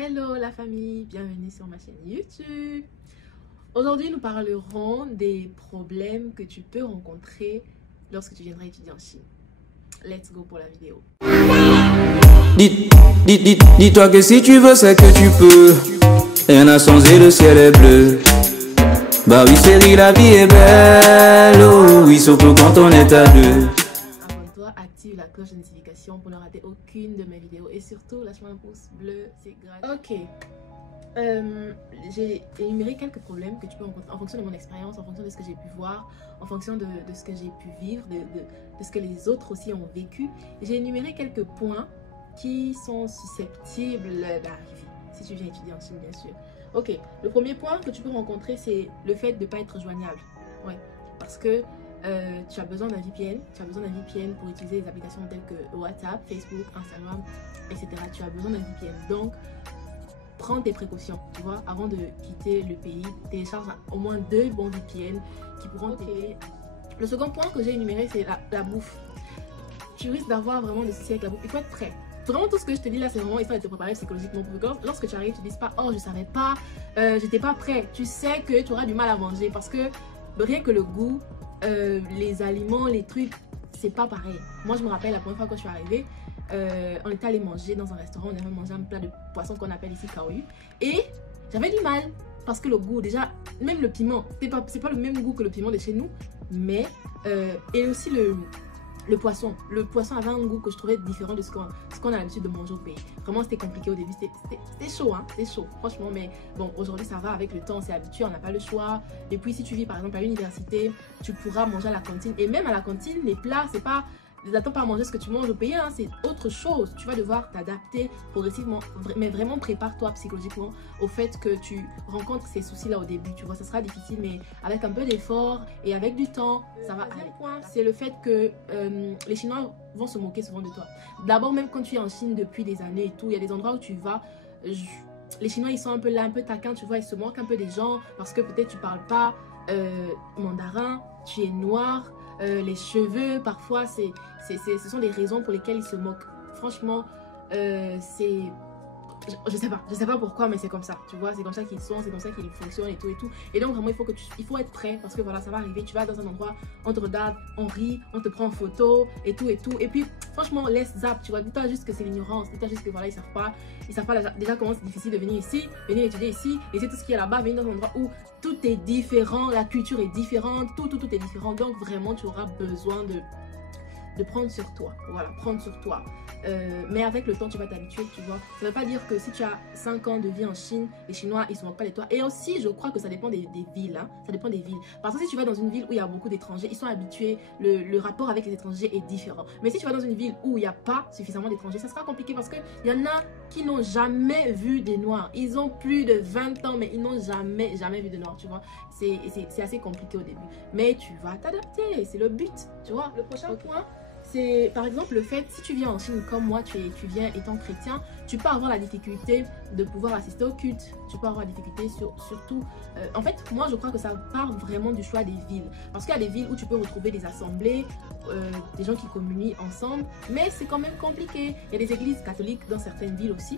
Hello la famille, bienvenue sur ma chaîne YouTube. Aujourd'hui nous parlerons des problèmes que tu peux rencontrer lorsque tu viendras étudier en Chine. Let's go pour la vidéo. Dis-toi que si tu veux c'est que tu peux. Rien n'a changé, le ciel est bleu. Bah oui chérie, la vie est belle. Oh oui, surtout quand on est à deux. Abonne-toi, active la cloche de notification pour ne rater aucune de mes vidéos. Et surtout, lâche-moi un pouce bleu, c'est gratuit. Ok. J'ai énuméré quelques problèmes que tu peux rencontrer en fonction de mon expérience, en fonction de ce que j'ai pu voir, en fonction de ce que j'ai pu vivre, de ce que les autres aussi ont vécu. J'ai énuméré quelques points qui sont susceptibles d'arriver si tu viens étudier en Chine, bien sûr. Ok, le premier point que tu peux rencontrer, c'est le fait de ne pas être joignable. Ouais, parce que tu as besoin d'un VPN, pour utiliser des applications telles que WhatsApp, Facebook, Instagram, etc. Tu as besoin d'un VPN. Donc, prends tes précautions, tu vois, avant de quitter le pays. Télécharge au moins 2 bons VPN qui pourront t'aider. Le second point que j'ai énuméré, c'est la bouffe. Tu risques d'avoir vraiment des soucis avec la bouffe. Il faut être prêt. Vraiment, tout ce que je te dis là, c'est vraiment histoire de te préparer psychologiquement. Lorsque tu arrives, tu ne dises pas, oh, je savais pas, j'étais pas prêt. Tu sais que tu auras du mal à manger parce que rien que le goût, les aliments, les trucs, c'est pas pareil. Moi, je me rappelle la première fois quand je suis arrivée, on était allé manger dans un restaurant, on avait mangé un plat de poisson qu'on appelle ici kaoyu, et j'avais du mal parce que le goût, déjà, même le piment, c'est pas le même goût que le piment de chez nous, mais et aussi le poisson avait un goût que je trouvais différent de ce qu'on a l'habitude de manger au pays. Vraiment, c'était compliqué au début, c'était chaud, hein, c'était chaud, franchement, mais bon, aujourd'hui ça va, avec le temps, on s'est habitué, on n'a pas le choix. Et puis si tu vis par exemple à l'université, tu pourras manger à la cantine, et même à la cantine, les plats, c'est pas, n'attends pas à manger ce que tu manges au pays, hein, c'est autre chose. Tu vas devoir t'adapter progressivement, mais vraiment prépare-toi psychologiquement au fait que tu rencontres ces soucis-là au début. Tu vois, ça sera difficile, mais avec un peu d'effort et avec du temps, ça va aller. C'est le fait que les Chinois vont se moquer souvent de toi. D'abord, même quand tu es en Chine depuis des années et tout, il y a des endroits où tu vas... les Chinois, ils sont un peu là, un peu taquins, tu vois, ils se moquent un peu des gens parce que peut-être tu parles pas mandarin, tu es noir. Les cheveux, parfois, ce sont des raisons pour lesquelles ils se moquent. Franchement, c'est... Je sais pas pourquoi, mais c'est comme ça, tu vois, c'est comme ça qu'ils sont, c'est comme ça qu'ils fonctionnent et tout. Et donc vraiment, il faut être prêt parce que voilà, ça va arriver, tu vas dans un endroit, on te regarde, on rit, on te prend en photo et tout. Et puis, franchement, laisse zap, tu vois, dis-toi juste que c'est l'ignorance, dis-toi juste que voilà, ils savent pas déjà comment c'est difficile de venir ici, venir étudier ici, et c'est tout ce qu'il y a là-bas, venir dans un endroit où tout est différent, la culture est différente, tout est différent. Donc vraiment, tu auras besoin de prendre sur toi, voilà, prendre sur toi. Mais avec le temps, tu vas t'habituer, tu vois. Ça ne veut pas dire que si tu as 5 ans de vie en Chine, les Chinois, ils ne se moquent pas de toi. Et aussi, je crois que ça dépend des villes, hein. Ça dépend des villes. Parce que si tu vas dans une ville où il y a beaucoup d'étrangers, ils sont habitués, le rapport avec les étrangers est différent. Mais si tu vas dans une ville où il n'y a pas suffisamment d'étrangers, ça sera compliqué parce qu'il y en a qui n'ont jamais vu des Noirs. Ils ont plus de 20 ans, mais ils n'ont jamais vu de Noirs, tu vois. C'est assez compliqué au début. Mais tu vas t'adapter, c'est le but, tu vois. Le prochain point, c'est par exemple le fait, si tu viens en Chine comme moi, tu viens étant chrétien, tu peux avoir la difficulté de pouvoir assister au culte, tu peux avoir la difficulté surtout, en fait, moi je crois que ça part vraiment du choix des villes, parce qu'il y a des villes où tu peux retrouver des assemblées, des gens qui communient ensemble, mais c'est quand même compliqué. Il y a des églises catholiques dans certaines villes aussi.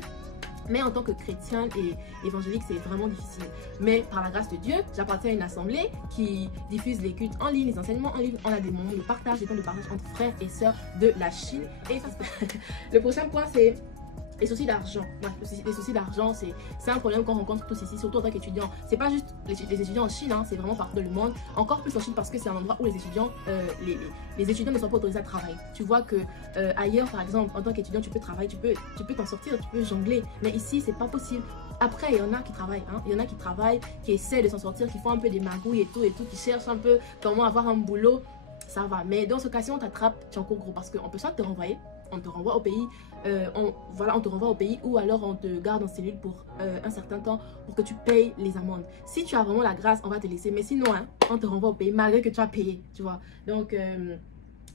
Mais en tant que chrétienne et évangélique, c'est vraiment difficile. Mais par la grâce de Dieu, j'appartiens à une assemblée qui diffuse les cultes en ligne, les enseignements en ligne. On a des moments de partage, des temps de partage entre frères et sœurs de la Chine. Et ça, le prochain point, c'est les soucis d'argent. Ouais, les soucis d'argent, c'est un problème qu'on rencontre tous ici, surtout en tant qu'étudiants. C'est pas juste les étudiants en Chine, hein, c'est vraiment partout dans le monde. Encore plus en Chine parce que c'est un endroit où les étudiants ne sont pas autorisés à travailler. Tu vois que ailleurs, par exemple, en tant qu'étudiant, tu peux travailler, tu peux t'en sortir, tu peux jongler. Mais ici, c'est pas possible. Après, il y en a qui travaillent, hein. Il y en a qui travaillent, qui essaient de s'en sortir, qui font un peu des magouilles et tout, qui cherchent un peu comment avoir un boulot. Ça va. Mais dans ce cas, si on t'attrape, tu es encore gros parce qu'on peut soit te renvoyer, on te renvoie au pays, on te renvoie au pays ou alors on te garde en cellule pour un certain temps pour que tu payes les amendes. Si tu as vraiment la grâce, on va te laisser. Mais sinon, hein, on te renvoie au pays malgré que tu as payé, tu vois. Donc,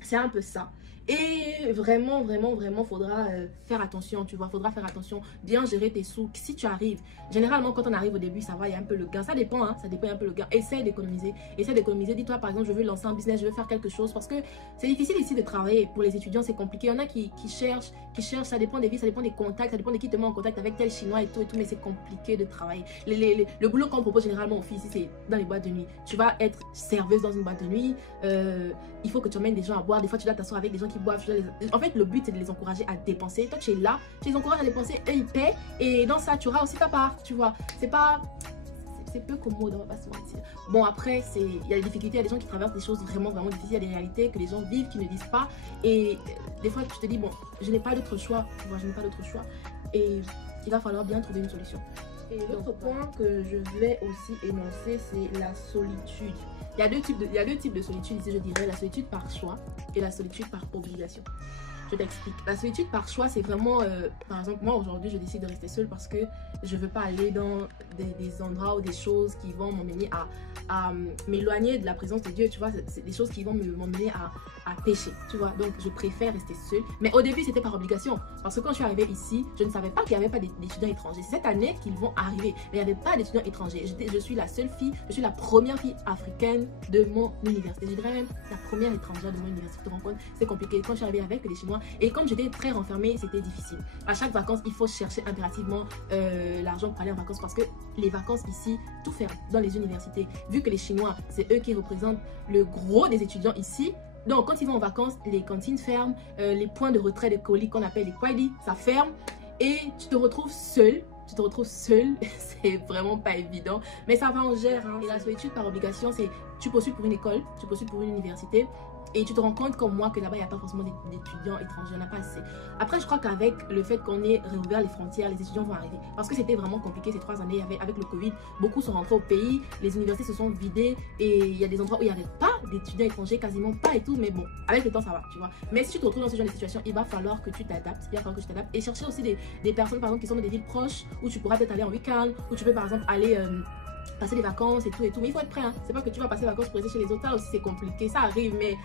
c'est un peu ça. Et vraiment, vraiment, vraiment, faudra faire attention, tu vois, faudra faire attention, bien gérer tes sous. Si tu arrives, généralement, quand on arrive au début, ça va, il y a un peu le gain. Ça dépend, hein, ça dépend un peu le gain. Essaye d'économiser. Dis-toi, par exemple, je veux lancer un business, je veux faire quelque chose. Parce que c'est difficile ici de travailler. Pour les étudiants, c'est compliqué. Il y en a qui cherchent, ça dépend des vies, ça dépend des contacts, ça dépend de qui te met en contact avec tel chinois et tout, mais c'est compliqué de travailler. Le boulot qu'on propose généralement aux filles ici, c'est dans les boîtes de nuit. Tu vas être serveuse dans une boîte de nuit. Il faut que tu emmènes des gens à boire. Des fois, tu dois t'asseoir avec des gens qui boivent. En fait, le but, c'est de les encourager à dépenser. Toi, tu es là, tu les encourages à dépenser, eux, ils paient. Et dans ça, tu auras aussi ta part, tu vois. C'est peu commode, on va pas se mentir. Bon, après, il y a des difficultés, il y a des gens qui traversent des choses vraiment, vraiment difficiles, il y a des réalités que les gens vivent, qui ne disent pas. Et des fois, tu te dis, bon, je n'ai pas d'autre choix, tu vois, je n'ai pas d'autre choix. Et il va falloir bien trouver une solution. Et l'autre point que je vais aussi énoncer, c'est la solitude. Il y a deux types de solitude ici, je dirais, la solitude par choix et la solitude par obligation. Je t'explique. La solitude par choix, c'est vraiment, par exemple, moi aujourd'hui, je décide de rester seule parce que je ne veux pas aller dans des endroits ou des choses qui vont m'emmener à m'éloigner de la présence de Dieu, tu vois. C'est des choses qui vont m'emmener à pécher, tu vois. Donc, je préfère rester seule. Mais au début, c'était par obligation. Parce que quand je suis arrivée ici, je ne savais pas qu'il n'y avait pas d'étudiants étrangers. C'est cette année qu'ils vont arriver. Mais il n'y avait pas d'étudiants étrangers. Je suis la seule fille, je suis la première fille africaine de mon université. Je dirais même la première étrangère de mon université. Tu te rends compte, c'est compliqué. Quand je suis arrivée avec des Chinois, et comme j'étais très renfermée, c'était difficile. À chaque vacances, il faut chercher impérativement l'argent pour aller en vacances parce que les vacances ici, tout ferme dans les universités. Vu que les Chinois, c'est eux qui représentent le gros des étudiants ici. Donc, quand ils vont en vacances, les cantines ferment, les points de retrait de colis qu'on appelle les kwadi, ça ferme. Et tu te retrouves seul. C'est vraiment pas évident. Mais ça va, on gère. Hein. Et la solitude par obligation, c'est tu postules pour une école, tu postules pour une université. Et tu te rends compte comme moi que là-bas, il n'y a pas forcément d'étudiants étrangers, il n'y en a pas assez. Après, je crois qu'avec le fait qu'on ait réouvert les frontières, les étudiants vont arriver. Parce que c'était vraiment compliqué ces 3 années avec le Covid. Beaucoup sont rentrés au pays, les universités se sont vidées et il y a des endroits où il n'y avait pas d'étudiants étrangers, quasiment pas et tout. Mais bon, avec le temps, ça va, tu vois. Mais si tu te retrouves dans ce genre de situation, il va falloir que tu t'adaptes. Et chercher aussi des personnes, par exemple, qui sont dans des villes proches où tu pourras peut-être aller en week-end, où tu peux, par exemple, aller... passer des vacances et tout, mais il faut être prêt, hein. C'est pas que tu vas passer les vacances pour rester chez les autres, là aussi c'est compliqué, ça arrive, mais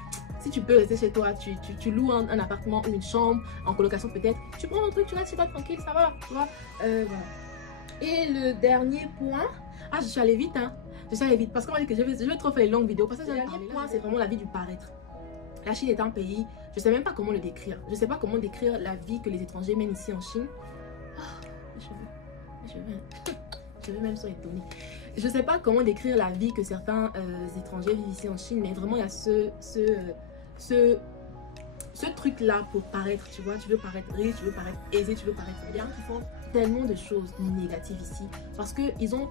si tu peux rester chez toi, tu loues un appartement ou une chambre, en colocation peut-être, tu prends un truc, tu restes chez toi tranquille, ça va, tu vois, voilà. Et le dernier point, je suis allée vite, hein, parce qu'on m'a dit que je vais trop faire les longues vidéos, parce que le dernier point, c'est vraiment la vie du paraître. La Chine est un pays, je sais même pas comment le décrire, je sais pas comment décrire la vie que les étrangers mènent ici en Chine. Je veux même sont étonnés. Je ne sais pas comment décrire la vie que certains étrangers vivent ici en Chine, mais vraiment il y a ce truc-là pour paraître, tu vois. Tu veux paraître riche, tu veux paraître aisé, tu veux paraître bien. Ils font tellement de choses négatives ici parce qu'ils ont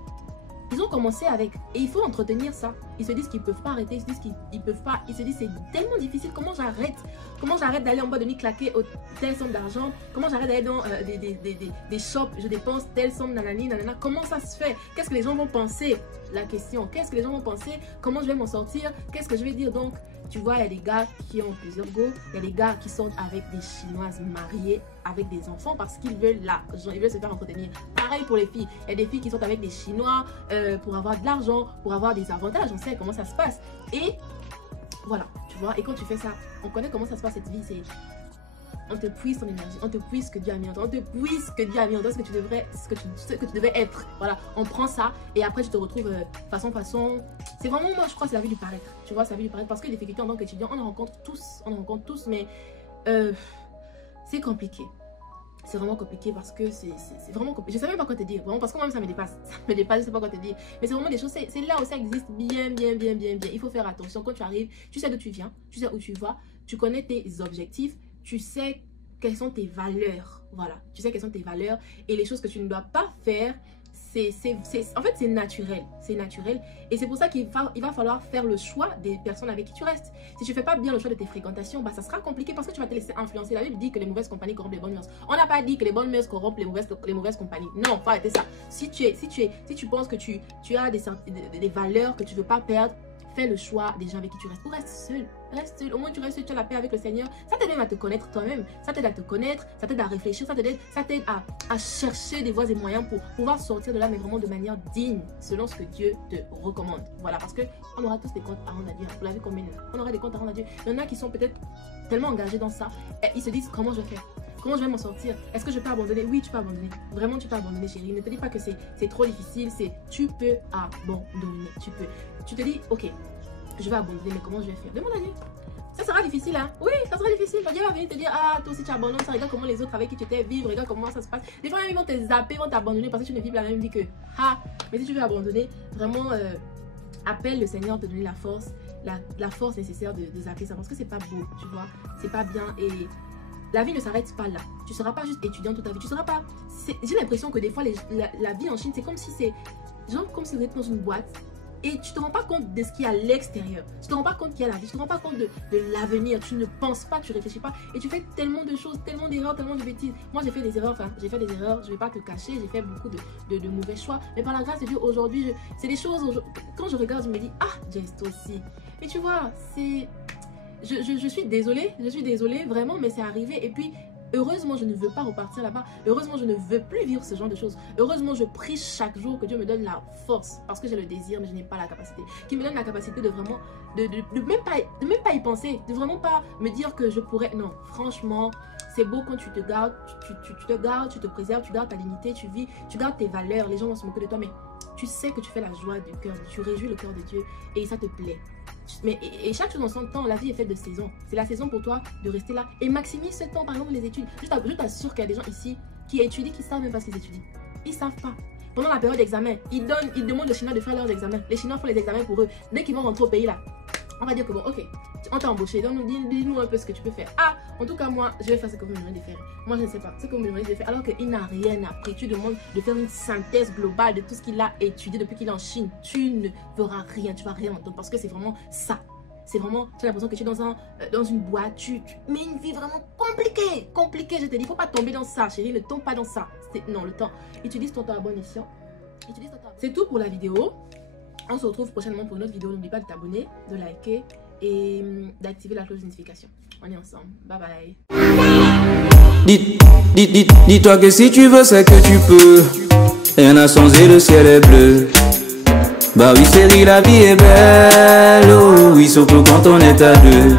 commencé avec, et il faut entretenir ça. Ils se disent qu'ils peuvent pas arrêter, ils se disent qu'ils peuvent pas, ils se disent c'est tellement difficile, comment j'arrête d'aller en boîte de nuit claquer telle somme d'argent, comment j'arrête d'aller dans des shops, je dépense telle somme, nanani, nanana, comment ça se fait, qu'est-ce que les gens vont penser, la question, qu'est-ce que les gens vont penser, comment je vais m'en sortir, qu'est-ce que je vais dire. Donc tu vois, il y a des gars qui ont plusieurs go, il y a des gars qui sortent avec des Chinoises mariées avec des enfants parce qu'ils veulent l'argent, ils veulent se faire entretenir. Pareil pour les filles, il y a des filles qui sortent avec des Chinois pour avoir de l'argent, pour avoir des avantages, on sait comment ça se passe. Et voilà, tu vois, et quand tu fais ça, on connaît comment ça se passe cette vie, c'est... On te puise ton énergie, on te puise ce que Dieu a mis en toi, on te puise ce que Dieu a mis en toi, ce que tu devais être. Voilà, on prend ça et après tu te retrouves façon. C'est vraiment, moi je crois, c'est la vie du paraître. Tu vois, c'est la vie du paraître parce que les difficultés en tant qu'étudiant, on en rencontre tous, mais c'est compliqué. C'est vraiment compliqué parce que c'est vraiment compliqué. Je sais même pas quoi te dire, vraiment, parce que moi-même ça me dépasse. Je sais pas quoi te dire. Mais c'est vraiment des choses, c'est là où ça existe bien. Il faut faire attention. Quand tu arrives, tu sais d'où tu viens, tu sais où tu vas, tu connais tes objectifs, tu sais quelles sont tes valeurs. Voilà, tu sais quelles sont tes valeurs et les choses que tu ne dois pas faire. En fait, c'est naturel. C'est naturel. Et c'est pour ça qu'il va falloir faire le choix des personnes avec qui tu restes. Si tu ne fais pas bien le choix de tes fréquentations, ça sera compliqué parce que tu vas te laisser influencer. La Bible dit que les mauvaises compagnies corrompent les bonnes mœurs. On n'a pas dit que les bonnes mœurs corrompent les mauvaises compagnies. Non, faut arrêter ça. Si tu penses que tu as des valeurs que tu ne veux pas perdre, fais le choix des gens avec qui tu restes. Ou reste seul. Reste seul. Au moins tu restes seul, tu as la paix avec le Seigneur. Ça t'aide même à te connaître toi-même. Ça t'aide à te connaître, ça t'aide à réfléchir, ça t'aide à chercher des voies et moyens pour pouvoir sortir de là, mais vraiment de manière digne, selon ce que Dieu te recommande. Voilà, parce que on aura tous des comptes à rendre à Dieu. Vous l'avez combien? On aura des comptes à rendre à Dieu. Il y en a qui sont peut-être tellement engagés dans ça, ils se disent comment je vais faire. Comment je vais m'en sortir? Est-ce que je peux abandonner? Oui, tu peux abandonner. Vraiment, tu peux abandonner, chérie. Ne te dis pas que c'est trop difficile. Tu peux abandonner. Tu peux. Tu te dis, ok, je vais abandonner, mais comment je vais faire? Demande à Dieu. Ça sera difficile, hein? Oui, ça sera difficile. Dieu va venir te dire, ah, toi aussi tu abandonnes ça. Regarde comment les autres avec qui tu étais vivre. Regarde comment ça se passe. Des fois, même, ils vont te zapper, ils vont t'abandonner parce que tu ne vis la même vie que. Ah, mais si tu veux abandonner, vraiment, appelle le Seigneur te donner la force. La force nécessaire de zapper ça. Parce que c'est pas beau, tu vois. C'est pas bien. Et la vie ne s'arrête pas là. Tu ne seras pas juste étudiant toute ta vie. Tu seras pas. J'ai l'impression que des fois, la vie en Chine, c'est comme si c'est. Genre comme si vous êtes dans une boîte et tu ne te rends pas compte de ce qu'il y a à l'extérieur. Tu ne te rends pas compte qu'il y a la vie. Tu ne te rends pas compte de l'avenir. Tu ne penses pas, tu ne réfléchis pas. Et tu fais tellement de choses, tellement d'erreurs, tellement de bêtises. Moi, j'ai fait des erreurs. Enfin, j'ai fait des erreurs. Je ne vais pas te cacher. J'ai fait beaucoup de mauvais choix. Mais par la grâce de Dieu, aujourd'hui, c'est des choses. Quand je regarde, je me dis, ah, Jess, toi aussi. Mais tu vois, c'est. Je suis désolée vraiment, mais c'est arrivé. Et puis, heureusement, je ne veux pas repartir là-bas. Heureusement, je ne veux plus vivre ce genre de choses. Heureusement, je prie chaque jour que Dieu me donne la force, parce que j'ai le désir, mais je n'ai pas la capacité. Qu'il me donne la capacité de vraiment, de même pas y penser, de vraiment pas me dire que je pourrais. Non, franchement, c'est beau quand tu te gardes, tu te gardes, tu te préserves, tu gardes ta dignité, tu vis, tu gardes tes valeurs. Les gens vont se moquer de toi, mais tu sais que tu fais la joie du cœur, tu réjouis le cœur de Dieu et ça te plaît. Mais, et chaque chose en son temps, la vie est faite de saisons. C'est la saison pour toi de rester là et maximise ce temps, par exemple, les études. Je t'assure qu'il y a des gens ici qui étudient, qui savent même pas ce qu'ils étudient. Ils savent pas. Pendant la période d'examen, ils demandent aux Chinois de faire leurs examens. Les Chinois font les examens pour eux. Dès qu'ils vont rentrer au pays là, on va dire que bon, ok, on t'a embauché, donc dis-nous un peu ce que tu peux faire. Ah, en tout cas, moi, je vais faire ce que vous me demandez de faire. Moi, je ne sais pas ce que vous me demandez de faire, alors qu'il n'a rien appris. Tu demandes de faire une synthèse globale de tout ce qu'il a étudié depuis qu'il est en Chine. Tu ne feras rien, tu vas rien entendre parce que c'est vraiment ça. C'est vraiment, tu as l'impression que tu es dans une boîte, mais une vie vraiment compliquée, je te dis, il ne faut pas tomber dans ça, chérie, ne tombe pas dans ça. Non, le temps, utilise ton temps à bon escient. C'est tout pour la vidéo. On se retrouve prochainement pour une autre vidéo. N'oublie pas de t'abonner, de liker et d'activer la cloche de notification. On est ensemble. Bye bye. Dis-toi que si tu veux, c'est que tu peux. Rien n'a changé, le ciel est bleu. Bah oui, chérie, la vie est belle. Oh oui, surtout quand on est à deux.